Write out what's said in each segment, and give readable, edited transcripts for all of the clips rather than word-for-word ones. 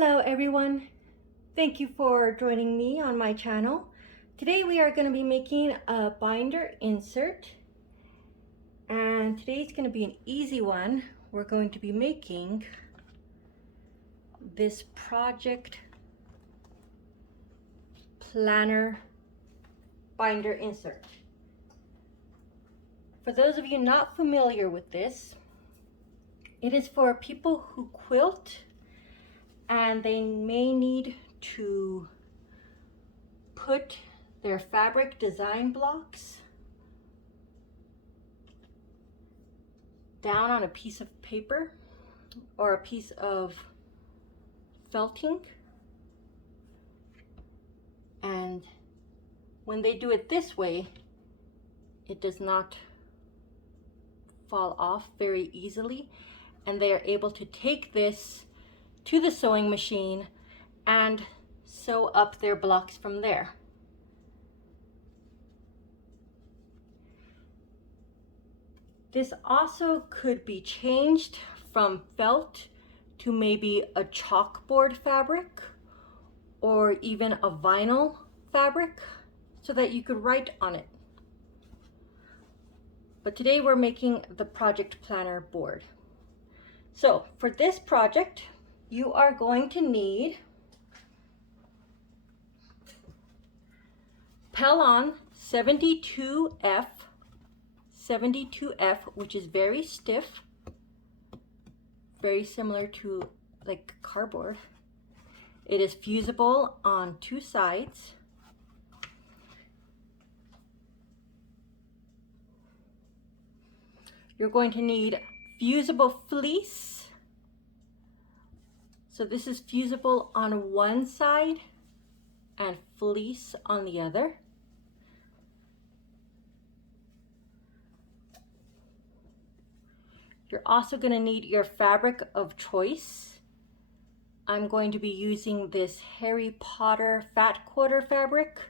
Hello everyone, thank you for joining me on my channel. Today we are going to be making a binder insert, and today is going to be an easy one. We're going to be making this project planner binder insert. For those of you not familiar with this, it is for people who quilt and they may need to put their fabric design blocks down on a piece of paper or a piece of felting, and when they do it this way, it does not fall off very easily, and they are able to take this to the sewing machine and sew up their blocks from there. This also could be changed from felt to maybe a chalkboard fabric or even a vinyl fabric so that you could write on it. But today we're making the project planner board. So for this project, you are going to need Pellon 72F, which is very stiff, very similar to like cardboard. It is fusible on two sides. You're going to need fusible fleece. So this is fusible on one side and fleece on the other. You're also going to need your fabric of choice. I'm going to be using this Harry Potter fat quarter fabric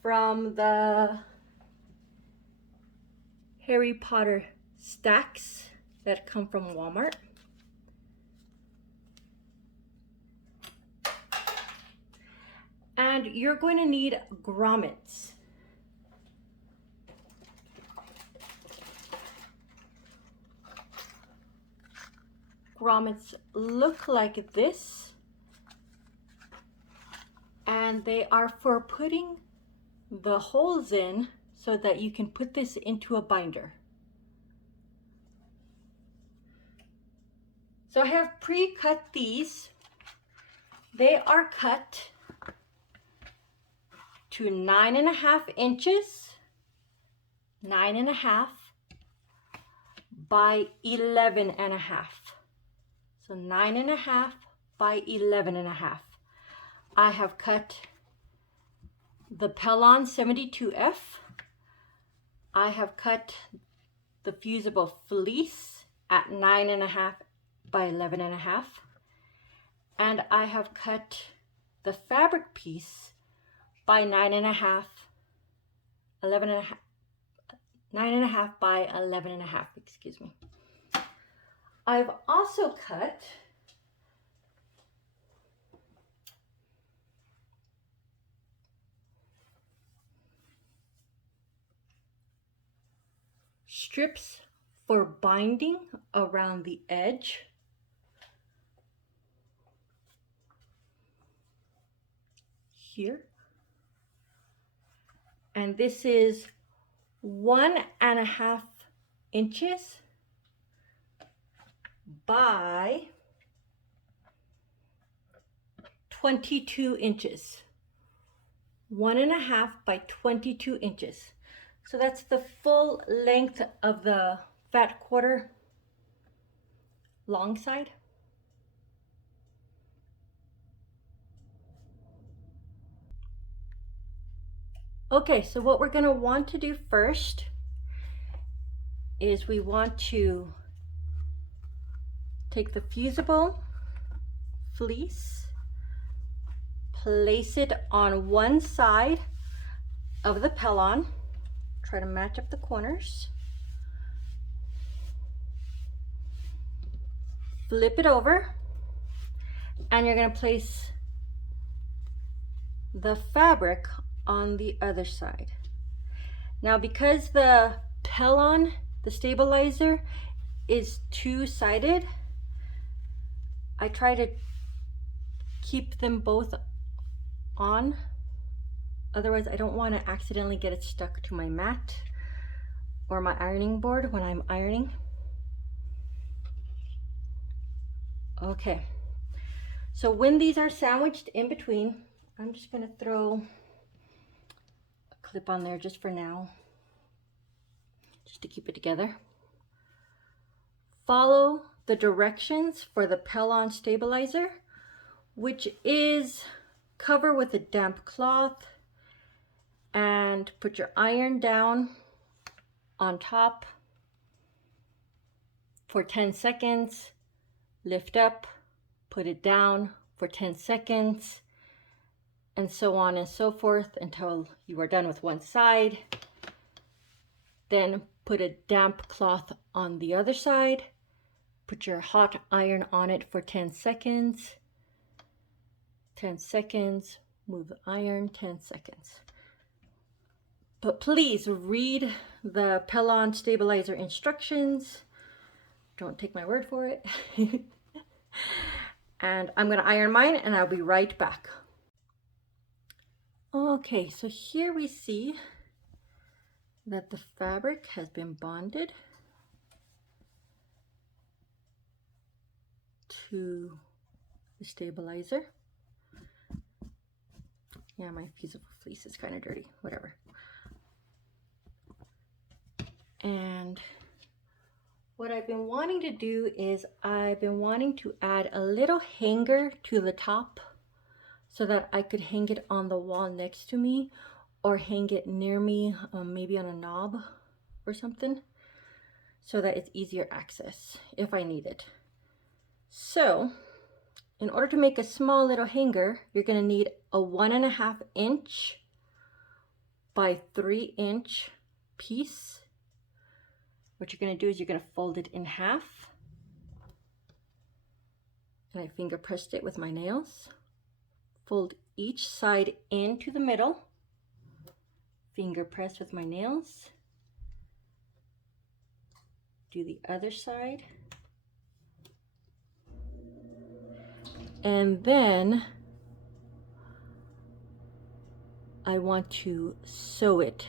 from the Harry Potter stacks that come from Walmart. And you're going to need grommets. Grommets look like this, and they are for putting the holes in so that you can put this into a binder. So I have pre-cut these. They are cut to 9.5 inches, 9.5 by 11.5. So 9.5 by 11.5. I have cut the Pellon 72F. I have cut the fusible fleece at 9.5 by 11.5. And I have cut the fabric piece by 9.5 by 11.5, excuse me. I've also cut strips for binding around the edge. Here. And this is 1.5 inches by 22 inches. 1.5 by 22 inches. So that's the full length of the fat quarter long side. Okay, so what we're going to want to do first is we want to take the fusible fleece, place it on one side of the Pellon, try to match up the corners, flip it over, and you're going to place the fabric on the other side. Now, because the Pellon, the stabilizer, is two-sided, I try to keep them both on. Otherwise, I don't want to accidentally get it stuck to my mat or my ironing board when I'm ironing. Okay, so when these are sandwiched in between, I'm just going to throw a clip on there just for now, just to keep it together. Follow the directions for the Pellon stabilizer, which is cover with a damp cloth and put your iron down on top for 10 seconds, lift up, put it down for 10 seconds, and so on and so forth until you are done with one side. Then put a damp cloth on the other side, put your hot iron on it for 10 seconds, 10 seconds, move the iron, 10 seconds. But please read the Pellon stabilizer instructions. Don't take my word for it. And I'm going to iron mine and I'll be right back. Okay, so here we see that the fabric has been bonded to the stabilizer. Yeah, my Fusible fleece is kind of dirty, whatever. And what I've been wanting to do is I've been wanting to add a little hanger to the top so that I could hang it on the wall next to me or hang it near me, maybe on a knob or something, so that it's easier access if I need it. So in order to make a small little hanger, you're going to need a 1.5 inch by 3 inch piece. What you're going to do is you're going to fold it in half, and I finger pressed it with my nails. Fold each side into the middle, finger press with my nails. Do the other side. And then I want to sew it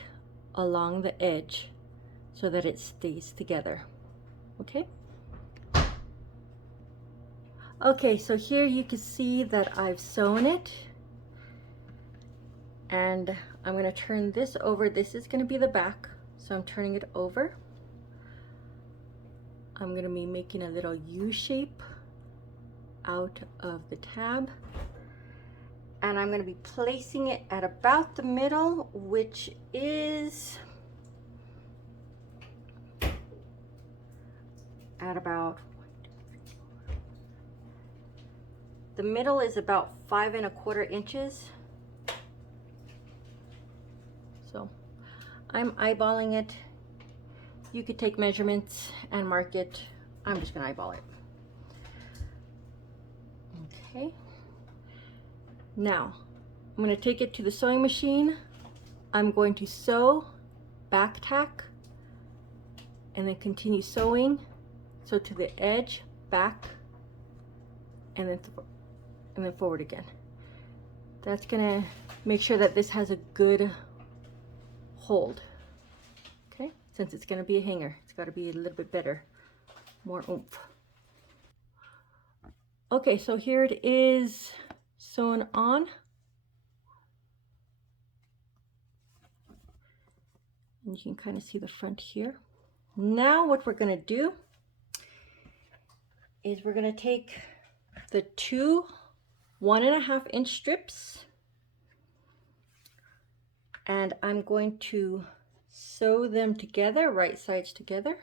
along the edge so that it stays together. Okay? Okay, so here you can see that I've sewn it. And I'm going to turn this over. This is going to be the back, so I'm turning it over. I'm going to be making a little U shape out of the tab, and I'm going to be placing it at about the middle, which is at about, the middle is about 5¼ inches. So I'm eyeballing it. You could take measurements and mark it. I'm just going to eyeball it. Okay. Now I'm going to take it to the sewing machine. I'm going to sew, back tack, and then continue sewing. So to the edge, back, and then forward again. That's going to make sure that this has a good hold. Okay, since it's going to be a hanger, it's got to be a little bit better, more oomph. Okay, so here it is sewn on. And you can kind of see the front here. Now what we're going to do is we're going to take the two 1.5 inch strips, and I'm going to sew them together, right sides together,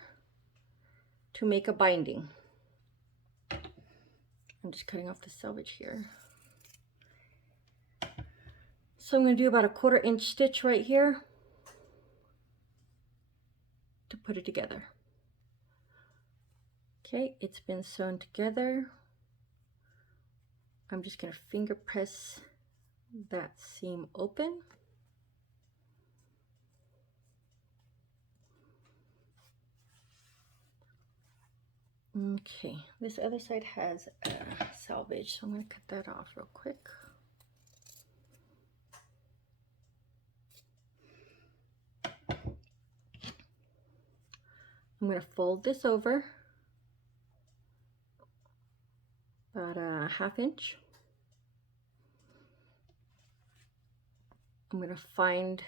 to make a binding. I'm just cutting off the selvage here. So I'm going to do about a 1/4 inch stitch right here to put it together. Okay, it's been sewn together. I'm just going to finger press that seam open. Okay, this other side has a salvage, so I'm going to cut that off real quick. I'm going to fold this over about a 1/2 inch. I'm going to find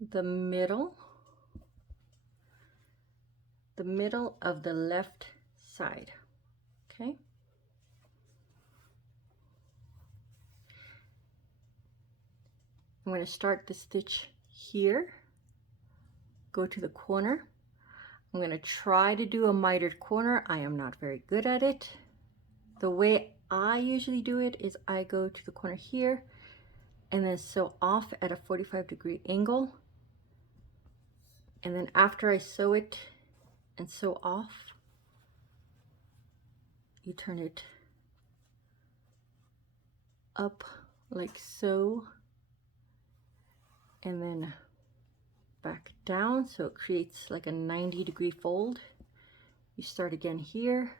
the middle of the left side. Okay. I'm going to start the stitch here, go to the corner. I'm going to try to do a mitered corner. I am not very good at it. The way I usually do it is I go to the corner here and then sew off at a 45-degree angle. And then after I sew it and sew off, you turn it up like so, and then back down, so it creates like a 90-degree fold. You start again here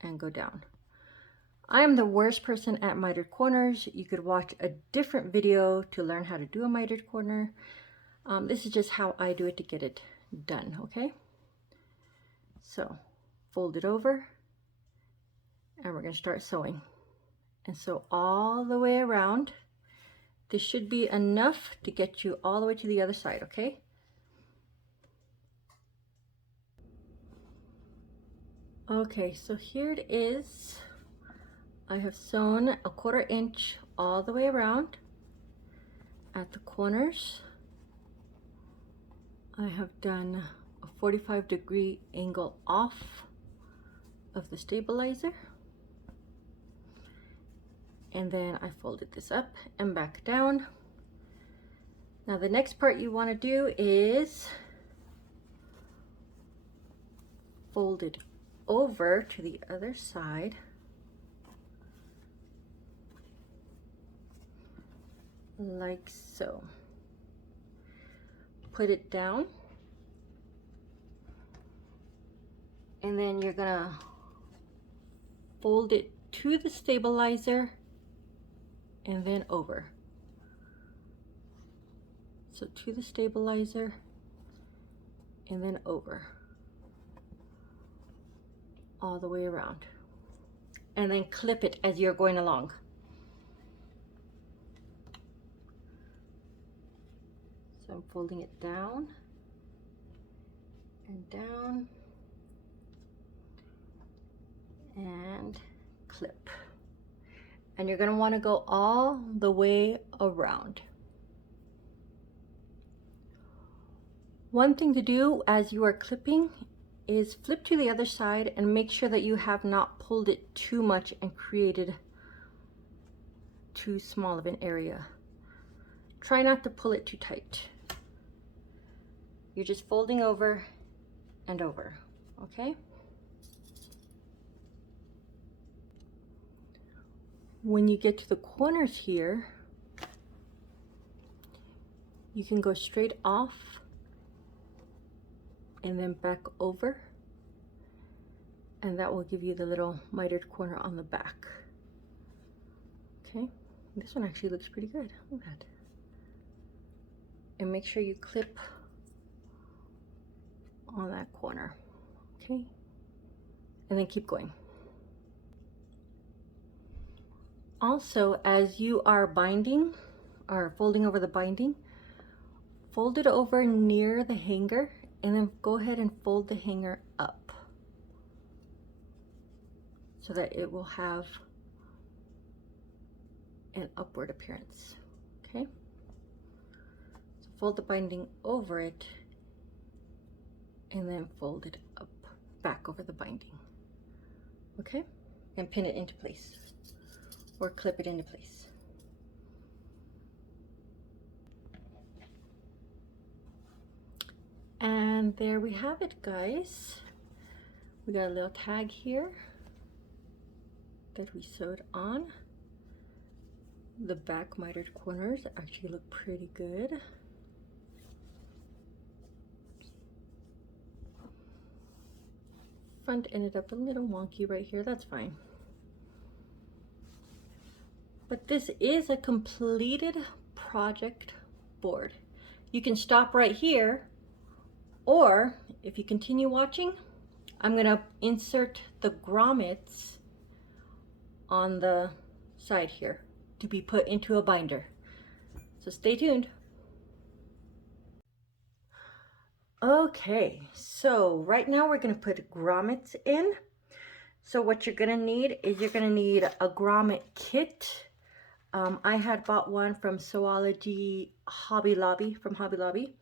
and go down. I am the worst person at mitered corners. You could watch a different video to learn how to do a mitered corner. This is just how I do it to get it done, okay? So fold it over, and we're going to start sewing. And sew all the way around. This should be enough to get you all the way to the other side, okay? Okay, so here it is. I have sewn a 1/4 inch all the way around. At the corners, I have done a 45-degree angle off of the stabilizer. And then I folded this up and back down. Now the next part you want to do is fold it over to the other side, like so. Put it down, and then you're gonna fold it to the stabilizer and then over. So to the stabilizer and then over, all the way around, and then clip it as you're going along. So I'm folding it down and down and clip. And you're going to want to go all the way around. One thing to do as you are clipping is flip to the other side and make sure that you have not pulled it too much and created too small of an area. Try not to pull it too tight. You're just folding over and over, okay? When you get to the corners here, you can go straight off and then back over, and that will give you the little mitered corner on the back. Okay, this one actually looks pretty good. Look at that. And make sure you clip on that corner, okay? And then keep going. Also, as you are binding or folding over the binding, fold it over near the hanger and then go ahead and fold the hanger up so that it will have an upward appearance, okay? So fold the binding over it and then fold it up, back over the binding, okay? And pin it into place or clip it into place. And there we have it, guys. We got a little tag here. that we sewed on. The back mitered corners actually look pretty good. Front ended up a little wonky right here, that's fine. But this is a completed project board. You can stop right here, or if you continue watching, I'm gonna insert the grommets on the side here to be put into a binder. So stay tuned. Okay, so right now we're gonna put grommets in. So what you're gonna need is you're gonna need a grommet kit. I had bought one from Sewology Hobby Lobby, from Hobby Lobby.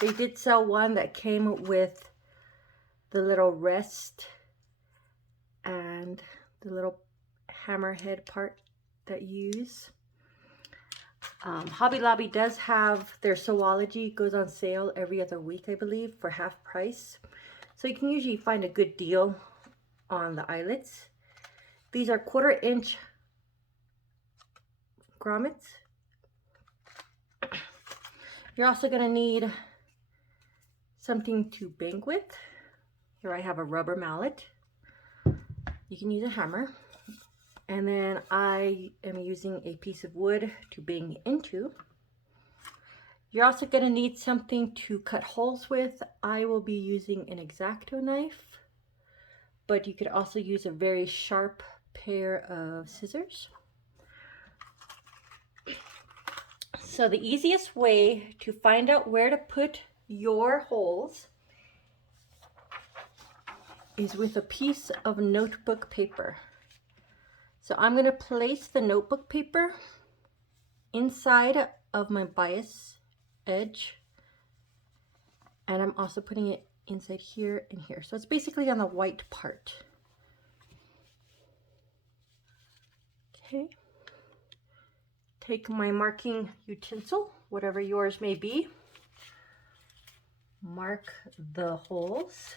They did sell one that came with the little rest and the little hammerhead part that you use. Hobby Lobby does have their Sewology, goes on sale every other week, I believe, for half price. So you can usually find a good deal on the eyelets. These are 1/4 inch grommets. You're also going to need something to bang with. Here I have a rubber mallet. You can use a hammer. And then I am using a piece of wood to bang into. You're also going to need something to cut holes with. I will be using an X-Acto knife, but you could also use a very sharp pair of scissors. So the easiest way to find out where to put your holes is with a piece of notebook paper. So I'm going to place the notebook paper inside of my bias edge, and I'm also putting it inside here and here. So it's basically on the white part. Okay. Take my marking utensil, whatever yours may be, mark the holes.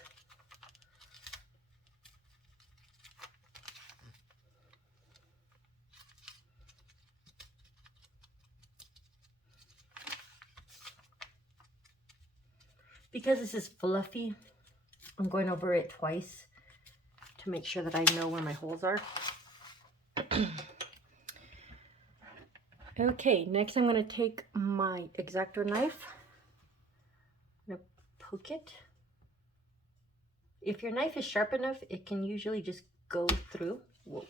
Because this is fluffy, I'm going over it twice to make sure that I know where my holes are. Okay, next I'm going to take my X-Acto knife. I'm going to poke it. If your knife is sharp enough, it can usually just go through. Whoa.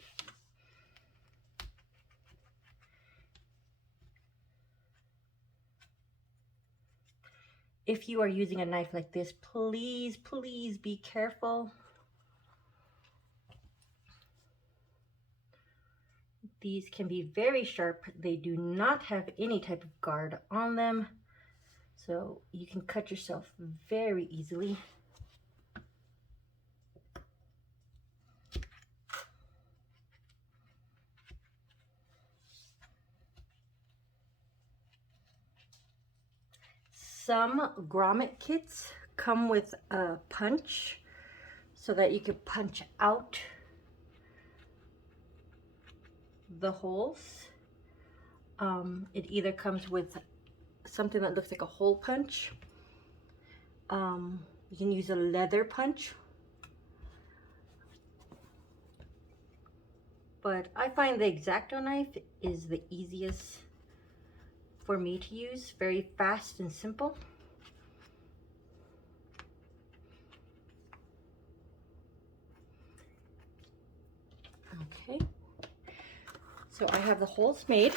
If you are using a knife like this, please, please be careful. These can be very sharp. They do not have any type of guard on them, so you can cut yourself very easily. Some grommet kits come with a punch so that you can punch out the holes. It either comes with something that looks like a hole punch. You can use a leather punch, but I find the X-Acto knife is the easiest for me to use. Very fast and simple. Okay, so I have the holes made.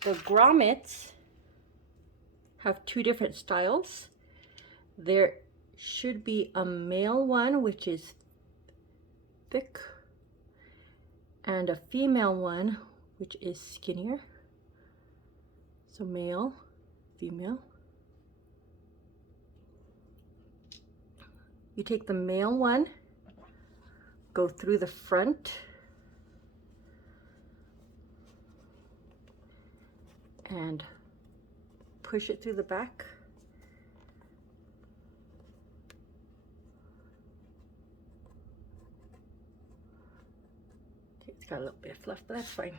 The grommets have two different styles. There should be a male one, which is thick, and a female one, which is skinnier. So male, female. You take the male one, go through the front, and push it through the back. It's got a little bit of fluff, but that's fine.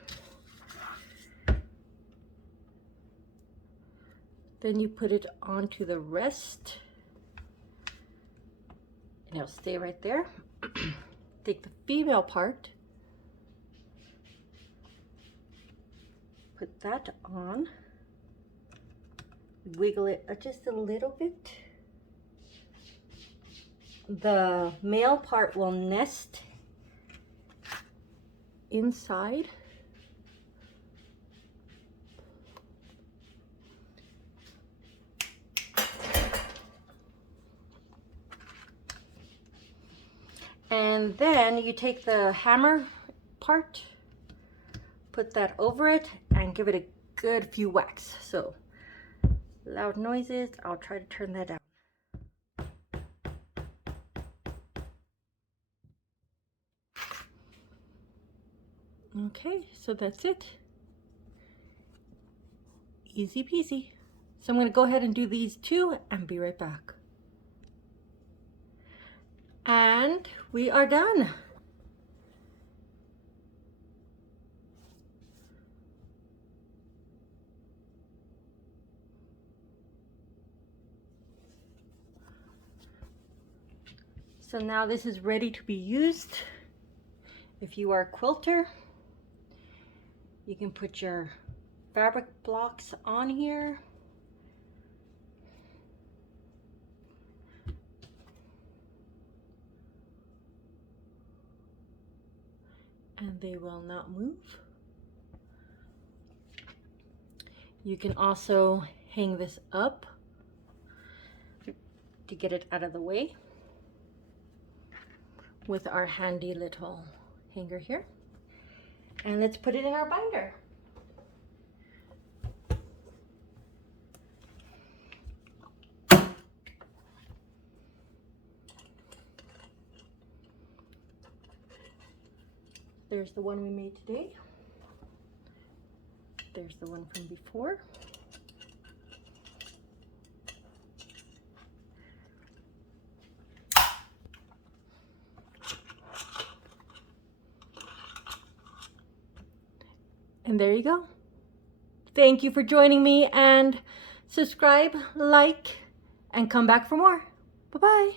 Then you put it onto the rest, and it'll stay right there. Take the female part, put that on, wiggle it just a little bit. The male part will nest inside. And then you take the hammer part, put that over it, and give it a good few whacks. So loud noises, I'll try to turn that down. Okay, so that's it. Easy peasy. So I'm going to go ahead and do these two and be right back. And we are done. So now this is ready to be used. If you are a quilter, you can put your fabric blocks on here. And they will not move. You can also hang this up to get it out of the way with our handy little hanger here. And let's put it in our binder. There's the one we made today. There's the one from before. And there you go. Thank you for joining me, and subscribe, like, and come back for more. Bye-bye.